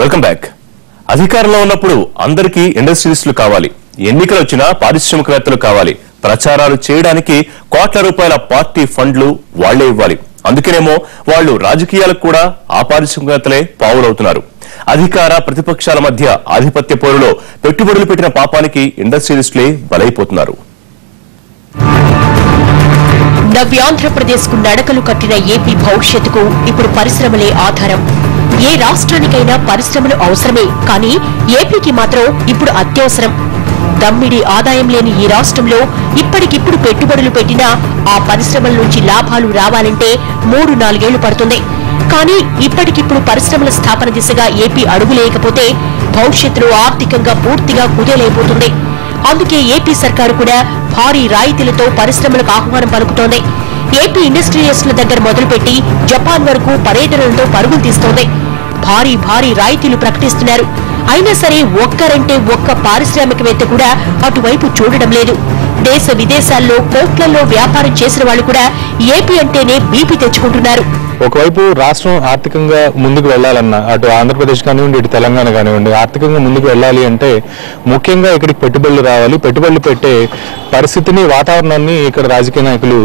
Welcome back. అధికారంలో ఉన్నప్పుడు అందరికీ ఇండస్ట్రియలిస్టులు కావాలి, ఎన్నికలు వచ్చినా పారిశ్రామికవేత్తలు కావాలి, ప్రచారాలు చేయడానికి కోట్ల రూపాయల పార్టీ ఫండ్లు వాళ్లే ఇవ్వాలి. అందుకేనేమో వాళ్ళు రాజకీయాలకు కూడా ఆ పారిశ్రామికవేత్తలే పావులవుతున్నారు. అధికార ప్రతిపక్షాల మధ్య ఆధిపత్య పోరులో పెట్టుబడులు పెట్టిన పాపానికి ఇండస్ట్రియలిస్టులే బలైపోతున్నారు. నవ్యాంధ్రప్రదేశ్ కు నడకలు కట్టిన ఏపీ భవిష్యత్తుకు ఇప్పుడు పరిశ్రమలే ఆధారం. ఏ రాష్ట్రానికైనా పరిశ్రమలు అవసరమే, కానీ ఏపీకి మాత్రం ఇప్పుడు అత్యవసరం. దమ్మిడి ఆదాయం లేని ఈ రాష్ట్రంలో ఇప్పటికిప్పుడు పెట్టుబడులు పెట్టినా ఆ పరిశ్రమల నుంచి లాభాలు రావాలంటే 3-4 ఏళ్లు పడుతుంది. కానీ ఇప్పటికిప్పుడు పరిశ్రమల స్థాపన దిశగా ఏపీ అడుగులేయకపోతే భవిష్యత్తులో ఆర్థికంగా పూర్తిగా కుదేలైపోతుంది. అందుకే ఏపీ సర్కారు కూడా భారీ రాయితీలతో పరిశ్రమలకు ఆహ్వానం పలుకుతోంది. ఏపీ ఇండస్ట్రియలిస్టుల దగ్గర మొదలుపెట్టి జపాన్ వరకు పర్యటనలతో పరుగులు తీస్తోంది. భారీ భారీ రాయితీలు ప్రకటిస్తున్నారు. అయినా సరే ఒక్కరంటే ఒక్క పారిశ్రామికవేత్త కూడా అటువైపు చూడడం లేదు. దేశ విదేశాల్లో కోట్లలో వ్యాపారం చేసిన వాళ్ళు కూడా ఏపీ అంటేనే బీపీ తెచ్చుకుంటున్నారు. ఒకవైపు రాష్ట్రం ఆర్థికంగా ముందుకు వెళ్లాలన్నా, అటు ఆంధ్రప్రదేశ్ కానివ్వండి, ఇటు తెలంగాణ కానివ్వండి, ఆర్థికంగా ముందుకు వెళ్ళాలి అంటే ముఖ్యంగా ఇక్కడికి పెట్టుబడులు రావాలి. పెట్టుబడులు పెట్టే పరిస్థితిని, వాతావరణాన్ని ఇక్కడ రాజకీయ నాయకులు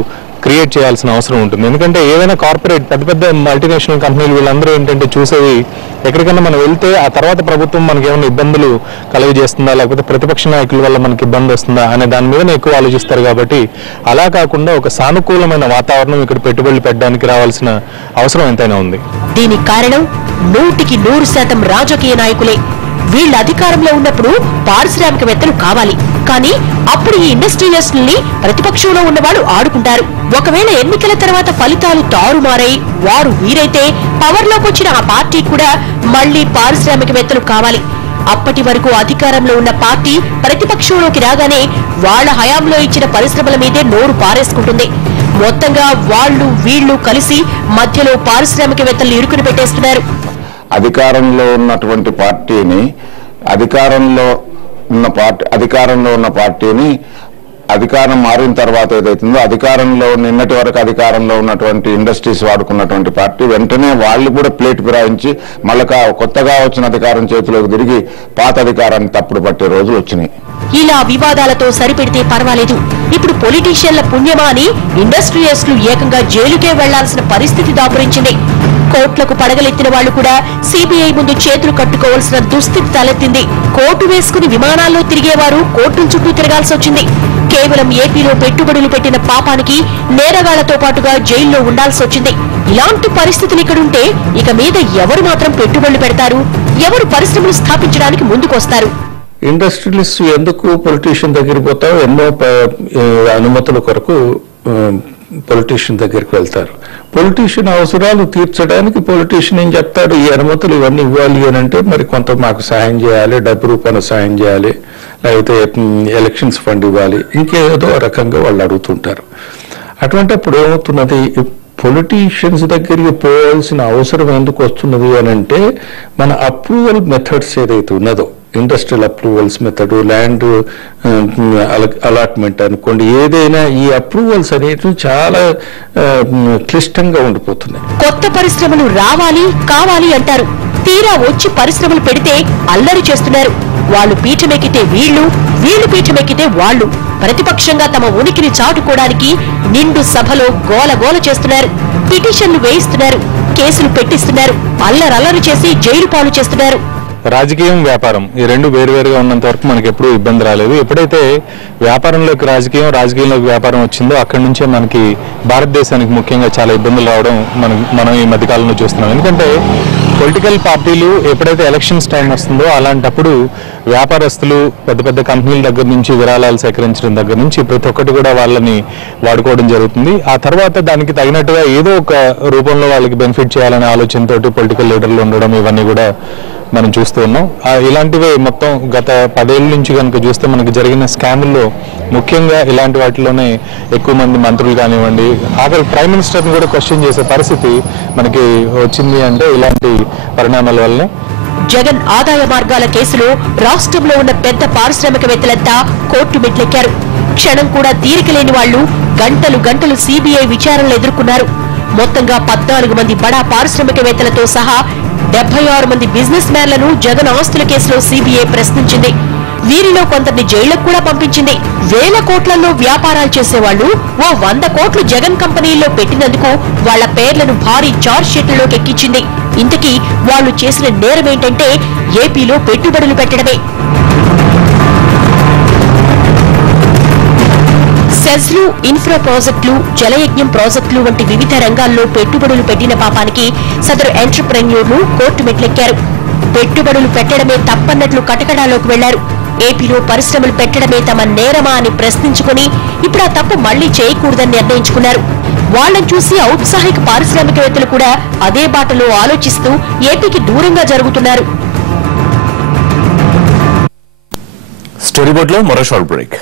క్రియేట్ చేయాల్సిన అవసరం ఉంటుంది. ఎందుకంటే ఏదైనా కార్పొరేట్ పెద్ద పెద్ద మల్టీనేషనల్ కంపెనీలు వీళ్ళందరూ ఏంటంటే చూసేది ఎక్కడికైనా మనం వెళ్తే ఆ తర్వాత ప్రభుత్వం మనకి ఏమైనా ఇబ్బందులు కలుగజేస్తుందా, లేకపోతే ప్రతిపక్ష నాయకుల వల్ల మనకి ఇబ్బంది వస్తుందా అనే దాని మీదనే ఎక్కువ ఆలోచిస్తారు. కాబట్టి అలా కాకుండా ఒక సానుకూలమైన వాతావరణం ఇక్కడ పెట్టుబడులు పెట్టడానికి రావాల్సిన అవసరం ఎంతైనా ఉంది. దీనికి కారణం 100% రాజకీయ నాయకులే. వీళ్ళ అధికారంలో ఉన్నప్పుడు పారిశ్రామికవేత్తలు కావాలి, కానీ అప్పుడు ఈ ఇండస్ట్రియలిస్టుల్ని ప్రతిపక్షంలో ఉన్నవాళ్ళు ఆడుకుంటారు. ఒకవేళ ఎన్నికల తర్వాత ఫలితాలు తారుమారై వారు వీరైతే పవర్లోకి వచ్చిన ఆ పార్టీ కూడా మళ్లీ పారిశ్రామికవేత్తలు కావాలి. అప్పటి వరకు అధికారంలో ఉన్న పార్టీ ప్రతిపక్షంలోకి రాగానే వాళ్ల హయాంలో ఇచ్చిన పరిశ్రమల మీదే నోరు పారేసుకుంటుంది. మొత్తంగా వాళ్ళు వీళ్లు కలిసి మధ్యలో పారిశ్రామికవేత్తలు ఇరుకుని పెట్టేస్తున్నారు. అధికారంలో ఉన్నటువంటి పార్టీని అధికారంలో ఉన్న పార్టీని అధికారం మారిన తర్వాత ఏదైతుందో అధికారంలో నిన్నటి వరకు అధికారంలో ఉన్నటువంటి ఇండస్ట్రీస్ వాడుకున్నటువంటి పార్టీ వెంటనే వాళ్ళు కూడా ప్లేట్ ఫిరాయించి మళ్ళీ కొత్తగా వచ్చిన అధికారం చేతిలోకి తిరిగి పాత అధికారాన్ని తప్పుడు పట్టే రోజులు వచ్చినాయి. ఇలా వివాదాలతో సరిపెడితే పర్వాలేదు, ఇప్పుడు పొలిటీషియన్ల పుణ్యమా అని ఇండస్ట్రియలిస్టులు ఏకంగా జైలుకే వెళ్లాల్సిన పరిస్థితి దాపురించింది. కోట్లకు పడగలెత్తిన వాళ్లు కూడా సిబిఐ ముందు చేతులు కట్టుకోవాల్సిన దుస్థితి తలెత్తింది. కోర్టు వేసుకుని విమానాల్లో తిరిగేవారు కోర్టుల చుట్టూ తిరగాల్సి వచ్చింది. కేవలం ఏపీలో పెట్టుబడులు పెట్టిన పాపానికి నేరగాళ్లతో పాటుగా జైల్లో ఉండాల్సి వచ్చింది. ఇలాంటి పరిస్థితులు ఇక్కడుంటే ఇక మీద ఎవరు మాత్రం పెట్టుబడులు పెడతారు, ఎవరు పరిశ్రమలు స్థాపించడానికి ముందుకొస్తారు? ఇండస్ట్రియలిస్ట్ ఎందుకు పొలిటీషియన్ దగ్గరికి పోతారు? ఎన్నో అనుమతుల కొరకు పొలిటీషియన్ దగ్గరికి వెళ్తారు. పొలిటీషియన్ అవసరాలు తీర్చడానికి పొలిటీషియన్ ఏం చెప్తాడు, ఈ అనుమతులు ఇవన్నీ ఇవ్వాలి అని అంటే మరి కొంత మాకు సాయం చేయాలి, డబ్బు రూపాయన సాయం చేయాలి, లేకపోతే ఎలక్షన్స్ ఫండ్ ఇవ్వాలి, ఇంకేదో రకంగా వాళ్ళు అడుగుతుంటారు. అటువంటిప్పుడు ఏమవుతున్నది, పొలిటీషియన్స్ దగ్గరికి పోవాల్సిన అవసరం ఎందుకు వస్తున్నది అని అంటే మన అప్రూవల్ మెథడ్స్ ఏదైతే ఉన్నదో, industrial approvals method, land allotment అనుకోండి, ఏదైనా ఈ అప్రూవల్స్ అనేవి చాలా క్లిష్టంగా ఉండిపోతున్నాయి. కొత్త పరిశ్రమలు రావాలి కావాలి అంటారు, తీరా వచ్చి పరిశ్రమలు పెడితే అల్లరి చేస్తున్నారు. వాళ్ళు పీఠమెక్కితే వీళ్లు పీఠమెక్కితే వాళ్ళు ప్రతిపక్షంగా తమ ఉనికిని చాటుకోవడానికి నిండు సభలో గోలగోల చేస్తున్నారు. పిటిషన్లు వేయిస్తున్నారు, కేసులు పెట్టిస్తున్నారు, అల్లరల్లరి చేసి జైలు పాలు చేస్తున్నారు. రాజకీయం, వ్యాపారం ఈ రెండు వేరువేరుగా ఉన్నంత వరకు మనకి ఎప్పుడూ ఇబ్బంది రాలేదు. ఎప్పుడైతే వ్యాపారంలోకి రాజకీయం, రాజకీయంలోకి వ్యాపారం వచ్చిందో అక్కడి నుంచే మనకి భారతదేశానికి ముఖ్యంగా చాలా ఇబ్బందులు రావడం మనం ఈ మధ్యకాలంలో చూస్తున్నాం. ఎందుకంటే పొలిటికల్ పార్టీలు ఎప్పుడైతే ఎలక్షన్స్ టైం వస్తుందో అలాంటప్పుడు వ్యాపారస్తులు పెద్ద పెద్ద కంపెనీల దగ్గర నుంచి విరాళాలు సేకరించడం దగ్గర నుంచి ప్రతి ఒక్కటి కూడా వాళ్ళని వాడుకోవడం జరుగుతుంది. ఆ తర్వాత దానికి తగినట్టుగా ఏదో ఒక రూపంలో వాళ్ళకి బెనిఫిట్ చేయాలనే ఆలోచనతోటి పొలిటికల్ లీడర్లు ఉండడం ఇవన్నీ కూడా మనం చూస్తూ ఉన్నాం. ఇలాంటివే మొత్తం గత 10 ఏళ్ల నుంచి కనుక చూస్తే మనకి జరిగిన స్కాముల్లో ముఖ్యంగా ఇలాంటి వాటిలోనే ఎక్కువ మంది మంత్రులు కానివ్వండి, ఆఖరి ప్రైమ్ మినిస్టర్ని కూడా క్వశ్చన్ చేసే పరిస్థితి మనకి వచ్చింది అంటే ఇలాంటి పరిణామాల వల్లనే. జగన్ ఆదాయ మార్గాల కేసులో రాష్ట్రంలో ఉన్న పెద్ద పారిశ్రామికవేత్తలంతా కోర్టు మెట్లెక్కారు. క్షణం కూడా తీరిక లేని వాళ్లు గంటలు సిబిఐ విచారణలు ఎదుర్కొన్నారు. మొత్తంగా 14 మంది బడా పారిశ్రామికవేత్తలతో సహా 76 మంది బిజినెస్ మ్యాన్లను జగన్ ఆస్తుల కేసులో సిబిఐ ప్రశ్నించింది. వీరిలో కొందరిని జైళ్లకు కూడా పంపించింది. వేల కోట్లలో వ్యాపారాలు చేసేవాళ్లు ఓ 100 కోట్లు జగన్ కంపెనీల్లో పెట్టినందుకు వాళ్ల పేర్లను భారీ చార్జ్ షీట్లలోకి ఎక్కించింది. ఇంతకీ వాళ్లు చేసిన నేరమేంటంటే ఏపీలో పెట్టుబడులు పెట్టడమే. సెజ్లు, ఇన్ఫ్రా ప్రాజెక్టులు, జలయజ్ఞం ప్రాజెక్టులు వంటి వివిధ రంగాల్లో పెట్టుబడులు పెట్టిన పాపానికి సదరు ఎంటర్ప్రెన్యూర్లు కోర్టు మెట్లెక్కారు. పెట్టుబడులు పెట్టడమే తప్పన్నట్లు కటకడాలోకి వెళ్లారు. ఏపీలో పరిశ్రమలు పెట్టడమే తమ నేరమా అని ప్రశ్నించుకుని ఇప్పుడు ఆ తప్పు మళ్లీ చేయకూడదని నిర్ణయించుకున్నారు. వాళ్లను చూసి ఔత్సాహిక పారిశ్రామికవేత్తలు కూడా అదే బాటలో ఆలోచిస్తూ ఏపీకి దూరంగా జరుగుతున్నారు. స్టోరీ బోర్డ్ లో మరో షార్ట్ బ్రేక్.